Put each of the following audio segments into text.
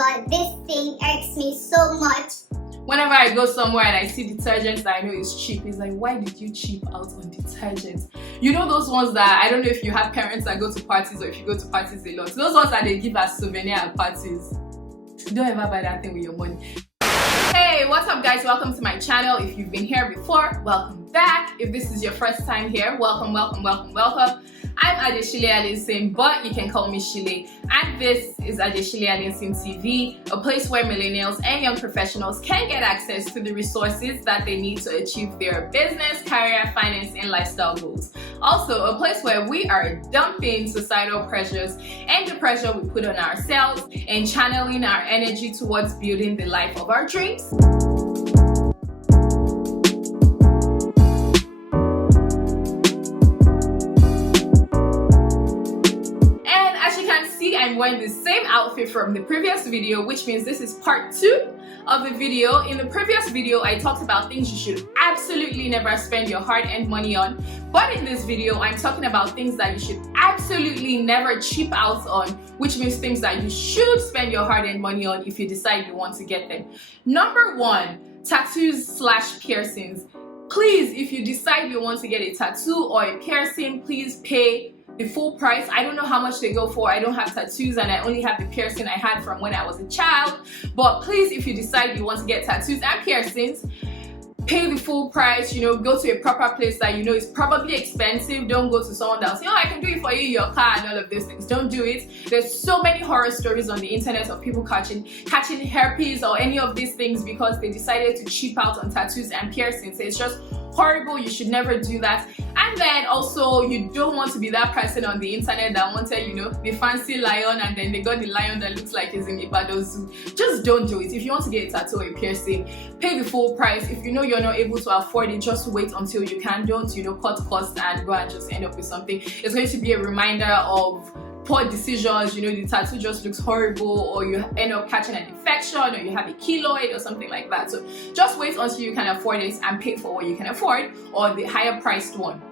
god, this thing irks me so much. Whenever I go somewhere and I see detergents that I know is cheap, it's like, why did you cheap out on detergents? You know those ones that, I don't know if you have parents that go to parties or if you go to parties a lot. Those ones that they give as souvenir at parties. Don't ever buy that thing with your money. Hey, what's up guys? Welcome to my channel. If you've been here before, welcome back. If this is your first time here, welcome. I'm Adeshile Allinson, but you can call me Shile, and this is Adeshile Allinson TV, a place where millennials and young professionals can get access to the resources that they need to achieve their business, career, finance, and lifestyle goals. Also, a place where we are dumping societal pressures and the pressure we put on ourselves and channeling our energy towards building the life of our dreams. I'm wearing the same outfit from the previous video, which means this is part 2 of the video. In the previous video, I talked about things you should absolutely never spend your hard-earned money on, but in this video, I'm talking about things that you should absolutely never cheap out on, which means things that you should spend your hard-earned money on if you decide you want to get them. Number 1, tattoos/piercings. Please, if you decide you want to get a tattoo or a piercing, please pay the full price. I don't know how much they go for. I don't have tattoos and I only have the piercing I had from when I was a child. But please, if you decide you want to get tattoos and piercings, pay the full price. You know, go to a proper place that you know is probably expensive. Don't go to someone that'll say, oh, I can do it for you, your car, and all of those things. Don't do it. There's so many horror stories on the internet of people catching herpes or any of these things because they decided to cheap out on tattoos and piercings. It's just horrible. You should never do that. And then also, you don't want to be that person on the internet that wanted, you know, the fancy lion and then they got the lion that looks like it's in Ibadan Zoo. Just don't do it. If you want to get a tattoo or a piercing, pay the full price. If you know you're not able to afford it, just wait until you can. Don't, you know, cut costs and go and just end up with something. It's going to be a reminder of poor decisions. You know, the tattoo just looks horrible, or you end up catching an infection, or you have a keloid or something like that. So just wait until you can afford it and pay for what you can afford, or the higher priced one.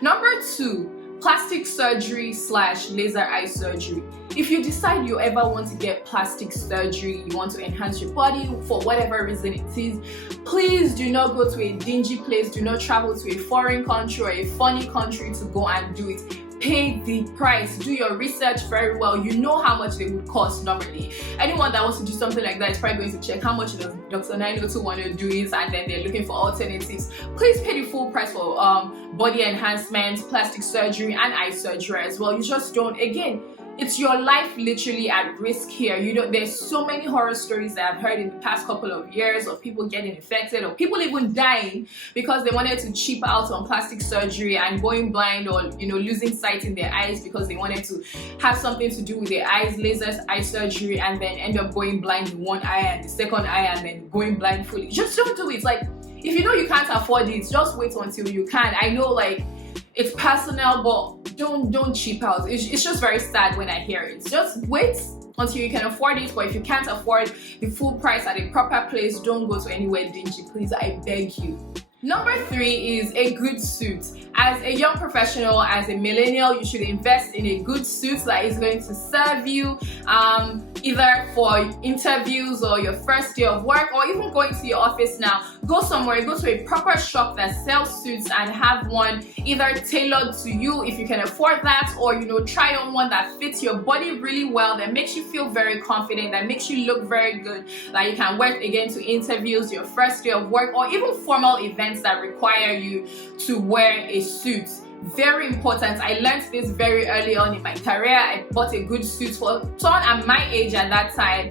Number 2, plastic surgery/laser eye surgery. If you decide you ever want to get plastic surgery, you want to enhance your body for whatever reason it is, please do not go to a dingy place. Do not travel to a foreign country or a funny country to go and do it. Pay the price. Do your research very well. You know how much they would cost normally. Anyone that wants to do something like that is probably going to check how much does Dr. 902 want to do it, and then they're looking for alternatives. Please pay the full price for body enhancement, plastic surgery, and eye surgery as well. You just don't, again, it's your life literally at risk here. You know, there's so many horror stories that I've heard in the past couple of years of people getting infected or people even dying because they wanted to cheap out on plastic surgery and going blind, or, you know, losing sight in their eyes because they wanted to have something to do with their eyes, lasers, eye surgery, and then end up going blind in one eye and the second eye and then going blind fully. Just don't do it. Like, if you know you can't afford it, just wait until you can. I know, like, it's personal, but don't cheap out. It's just very sad when I hear it. Just wait until you can afford it, but if you can't afford the full price at a proper place, don't go to anywhere dingy, please, I beg you. Number 3 is a good suit. As a young professional, as a millennial, you should invest in a good suit that is going to serve you either for interviews or your first day of work, or even going to your office now. Go somewhere, go to a proper shop that sells suits and have one either tailored to you if you can afford that, or, you know, try on one that fits your body really well, that makes you feel very confident, that makes you look very good, that you can wear again to interviews, your first day of work, or even formal events that require you to wear a suit. Very important. I learned this very early on in my career. I bought a good suit for someone at my age at that time.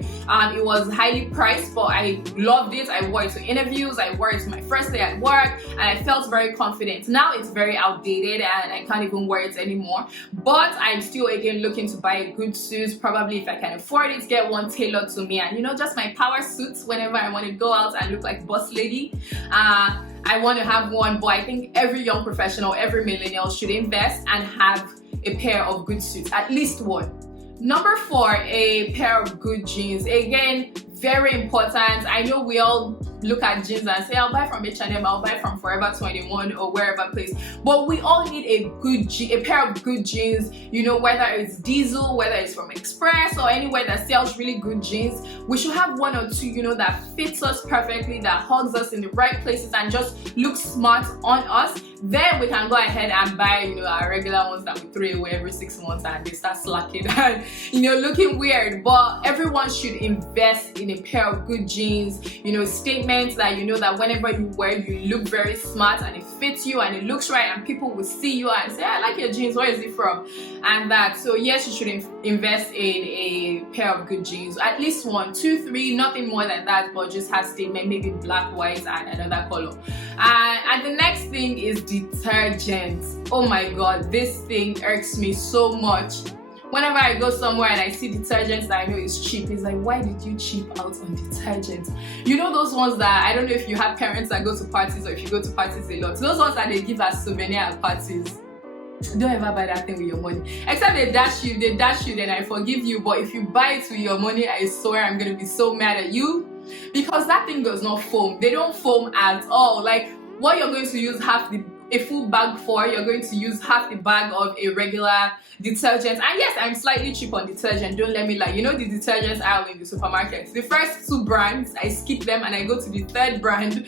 It was highly priced, but I loved it. I wore it to interviews, I wore it to my first day at work, and I felt very confident. Now it's very outdated and I can't even wear it anymore, but I'm still again looking to buy a good suit. Probably, if I can afford it, get one tailored to me, and, you know, just my power suits whenever I want to go out and look like boss lady. I want to have one, but I think every young professional, every millennial should invest and have a pair of good suits, at least one. Number 4, a pair of good jeans. Again, very important. I know we all look at jeans and say, I'll buy from H&M, I'll buy from Forever 21 or wherever place, but we all need a pair of good jeans, you know, whether it's Diesel, whether it's from Express or anywhere that sells really good jeans. We should have one or two, you know, that fits us perfectly, that hugs us in the right places and just looks smart on us. Then we can go ahead and buy, you know, our regular ones that we throw away every 6 months and they start slacking and, you know, looking weird. But everyone should invest in a pair of good jeans, you know, statements that you know that whenever you wear, you look very smart and it fits you and it looks right and people will see you and say, I like your jeans, where is it from? And that. So yes, you should invest in a pair of good jeans, at least 1, 2, 3, nothing more than that, but just have statement, maybe black, white and another color. And the next thing is detergents. Oh my god, this thing irks me so much. Whenever I go somewhere and I see detergents that I know is cheap, it's like, why did you cheap out on detergents? You know those ones that, I don't know if you have parents that go to parties or if you go to parties a lot, those ones that they give as souvenir at parties. Don't ever buy that thing with your money. Except they dash you, then I forgive you. But if you buy it with your money, I swear I'm gonna be so mad at you. Because that thing does not foam. They don't foam at all. Like, what you're going to use a full bag for, you're going to use half the bag of a regular detergent. And yes, I'm slightly cheap on detergent, don't let me lie. You know the detergents aisle in the supermarket, the first 2 brands, I skip them and I go to the 3rd brand,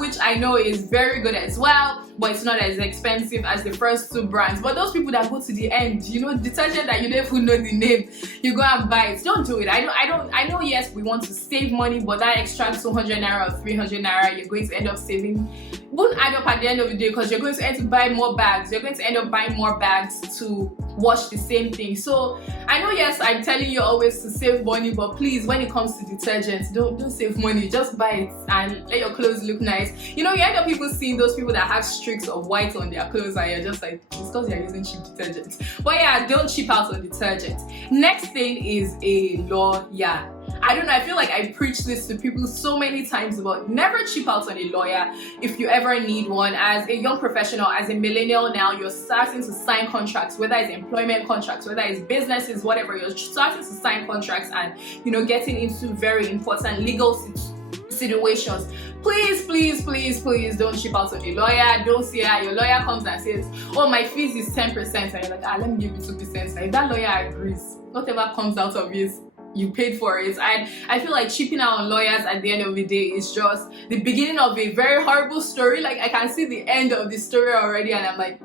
which I know is very good as well, but it's not as expensive as the first 2 brands. But those people that go to the end, you know, detergent that you don't even know the name, you go and buy it. Don't do it. I know yes, we want to save money, but that extra 200 naira or 300 naira you're going to end up saving won't add up at the end of the day, because you're going to end up buying more bags. You're going to end up buying more bags to wash the same thing. So I know yes, I'm telling you always to save money, but please, when it comes to detergents, don't save money, just buy it and let your clothes look nice. You know, you end up people seeing those people that have streaks of white on their clothes and you're just like, it's because you're using cheap detergents. But yeah, don't cheap out on detergents. Next thing is a lawyer. I don't know, I feel like I preach this to people so many times, but never cheap out on a lawyer if you ever need one. As a young professional, as a millennial now, you're starting to sign contracts, whether it's employment contracts, whether it's businesses, whatever, you're starting to sign contracts and, you know, getting into very important legal situations. Please don't cheap out on a lawyer. Don't see your lawyer comes and says, oh, my fees is 10%, and you're like, let me give you 2%. Now, if that lawyer agrees, whatever comes out of it, you paid for it. And I feel like cheaping out on lawyers at the end of the day is just the beginning of a very horrible story. Like, I can see the end of the story already and I'm like,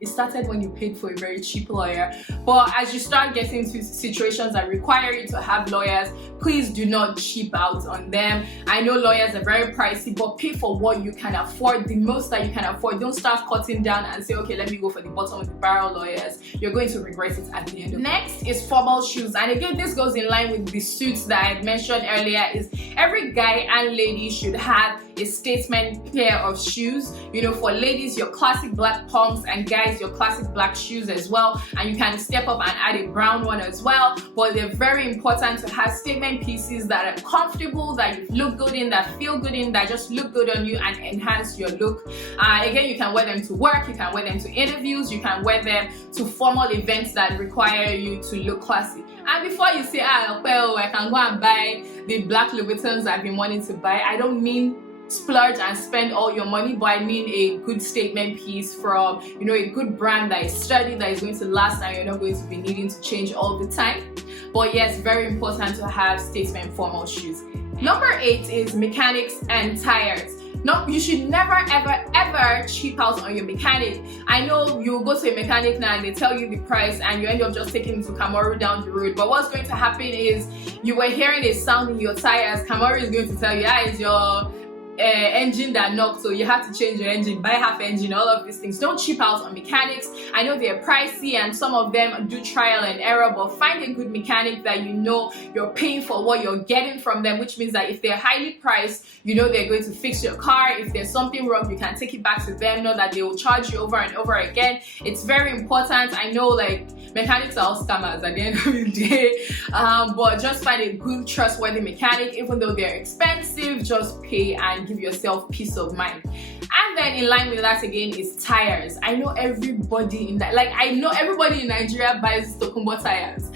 it started when you paid for a very cheap lawyer. But as you start getting into situations that require you to have lawyers, please do not cheap out on them. I know lawyers are very pricey, but pay for what you can afford, the most that you can afford. Don't start cutting down and say, okay, let me go for the bottom of the barrel lawyers. You're going to regret it at the end of it. Next is formal shoes. And again, this goes in line with the suits that I mentioned earlier, is every guy and lady should have a statement pair of shoes. You know, for ladies, your classic black pumps, and guys, your classic black shoes as well. And you can step up and add a brown one as well. But they're very important to have statement pieces that are comfortable, that you look good in, that feel good in, that just look good on you and enhance your look. Again, you can wear them to work, you can wear them to interviews, you can wear them to formal events that require you to look classy. And before you say, well, I can go and buy the black Louboutins I've been wanting to buy, I don't mean splurge and spend all your money, but I mean a good statement piece from, you know, a good brand that is sturdy, that is going to last, and you're not going to be needing to change all the time. But yes, very important to have statement formal shoes. Number 8 is mechanics and tires. No, you should never ever cheap out on your mechanic. I know you go to a mechanic now and they tell you the price and you end up just taking it to Kamaru down the road. But what's going to happen is you were hearing a sound in your tires. Kamaru is going to tell you, it's your engine that knocked, so you have to change your engine, buy half engine, all of these things. Don't cheap out on mechanics. I know they're pricey and some of them do trial and error, but find a good mechanic that you know you're paying for what you're getting from them, which means that if they're highly priced, you know they're going to fix your car. If there's something wrong, you can take it back to them, know that they will charge you over and over again. It's very important. I know, like, mechanics are all scammers at the end of the day, but just find a good, trustworthy mechanic. Even though they're expensive, just pay and give yourself peace of mind. And then in line with that again is tires. I know everybody in that, like I know everybody in Nigeria buys Tokumbo tires.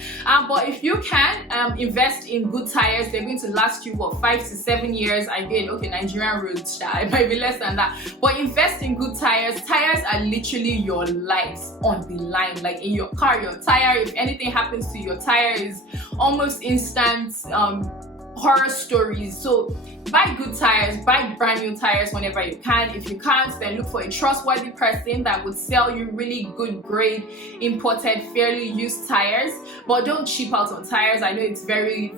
But if you can invest in good tires, they're going to last you for 5 to 7 years. Again, okay, Nigerian roads, it might be less than that. But invest in good tires. Tires are literally your lives on the line. Like in your car, your tire, if anything happens to your tire, is almost instant horror stories. So buy good tires, buy brand new tires whenever you can. If you can't, then look for a trustworthy person that would sell you really good grade imported fairly used tires. But don't cheap out on tires. I know it's very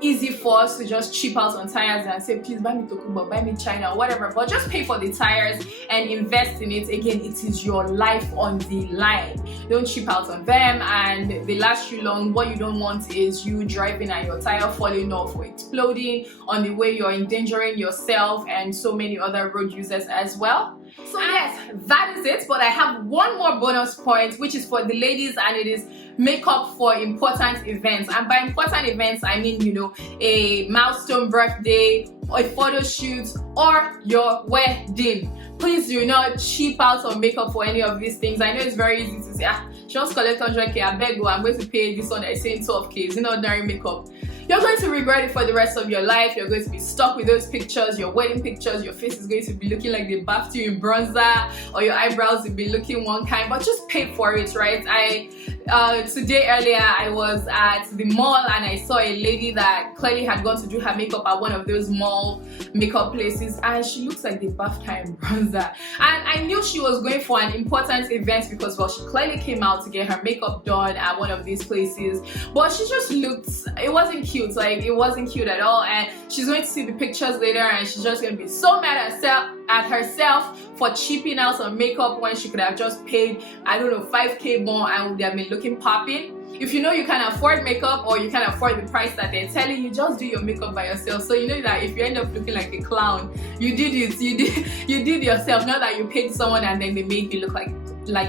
easy for us to just cheap out on tires and say, please buy me Tokumbo, buy me China, whatever, but just pay for the tires and invest in it. Again, it is your life on the line. Don't cheap out on them, and they last you long. What you don't want is you driving and your tire falling off or exploding. On the way, you're endangering yourself and so many other road users as well. So yes, that is it. But I have one more bonus point, which is for the ladies, and it is makeup for important events. And by important events, I mean, you know, a milestone birthday, a photo shoot, or your wedding. Please do not cheap out on makeup for any of these things. I know it's very easy to say, just collect 100k, I beg you, I'm going to pay this one, I say 12k, it's not ordinary makeup. You're going to regret it for the rest of your life. You're going to be stuck with those pictures, your wedding pictures. Your face is going to be looking like they bathed you in bronzer, or your eyebrows will be looking one kind, but just pay for it, right? Today earlier, I was at the mall and I saw a lady that clearly had gone to do her makeup at one of those mall makeup places, and she looks like they bathed her in bronzer. And I knew she was going for an important event because, well, she clearly came out to get her makeup done at one of these places, but she just looked, it wasn't cute. Like, it wasn't cute at all, and she's going to see the pictures later and she's just going to be so mad at herself for cheaping out on makeup when she could have just paid, I don't know, 5k more and would have been looking popping. If you know you can afford makeup, or you can afford the price that they're telling you, just do your makeup by yourself. So you know that if you end up looking like a clown, you did it, you did yourself, not that you paid someone and then they made you look like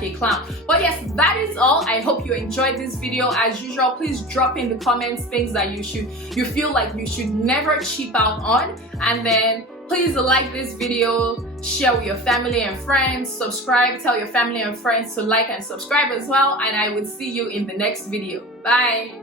a clown. But yes, that is all. I hope you enjoyed this video. As usual, please drop in the comments things that you feel like you should never cheap out on, and then please like this video, share with your family and friends, subscribe, tell your family and friends to like and subscribe as well, and I will see you in the next video. Bye.